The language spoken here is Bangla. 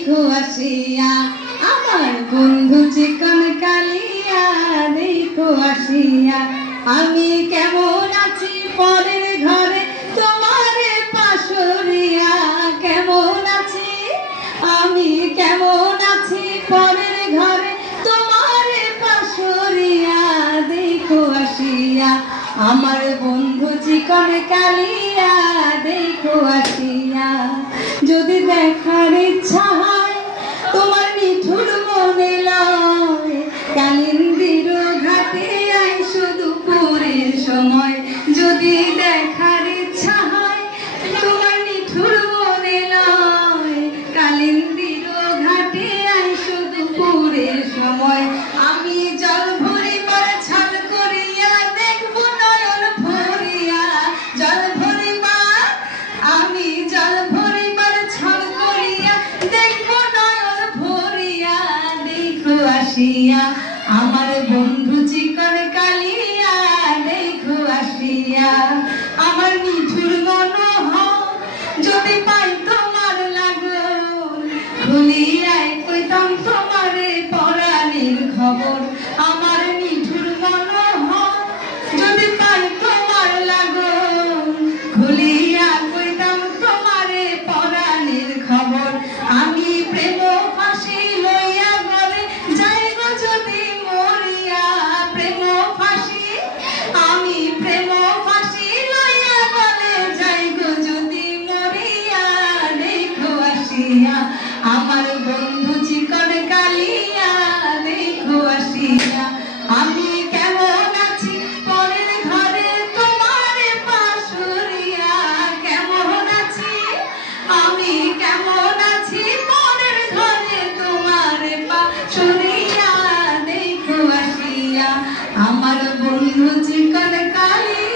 দেখো আসিয়া আমার বন্ধু চিকন কালিয়া দেখো আসিয়া আমি কেমন আছি পরের ঘরে তোমার পাশরিয়া কেমন আছি আমি কেমন আছি পরের ঘরে তোমার পাশরিয়া দেখো আসিয়া আমার বন্ধু চিকন কালিয়া দেখো আসিয়া যদি দেখার ইচ্ছা হয় তোমার নিঠুর মনে লয় কালিন্দির ঘাটে আইসো দুপুরের সময় যদি দেখার ইচ্ছা হয় তোমার নিঠুর মনে লয় কালিন্দির ঘাটে আইসো দুপুরের সময় আমি জল ভরিবার ছাল করিয়া দেখবো নয়ন ভরিয়া জল ভরিবার আমি জল ভরিবার ছাল করিয়া দেখবো নয়ন ভরিয়া দেখো আসিয়া আমার বন্ধু চিকন কালিয়া দেখো আসিয়া আমার নিঠুর মনোহর যদি পাই তোমার লাগন খুলিয়ায় কইতাম তোমারে পরাণের খবর আমার নিঠুর মনোহর যদি পাই তোমার লাগন খুলিয়া কইতাম তোমারে পরাণের খবর আমি প্রেম ফাঁসি লইয়া গলে যাইব যদি মরিয়া প্রেম ফাঁসি আমি প্রেম ফাঁসি লইয়া গলে যাইব যদি মরিয়া দেখো আসিয়া আমার বন্ধু চিকন কালিয়া দেখো আসিয়া আমি কেমন আছি পরের ঘরে তোমার পাশরিয়া কেমন আছি আমি কেমন আছি পরের ঘরে তোমার পাশরিয়া দেখো আসিয়া আমার বন্ধু চিকন কালিয়া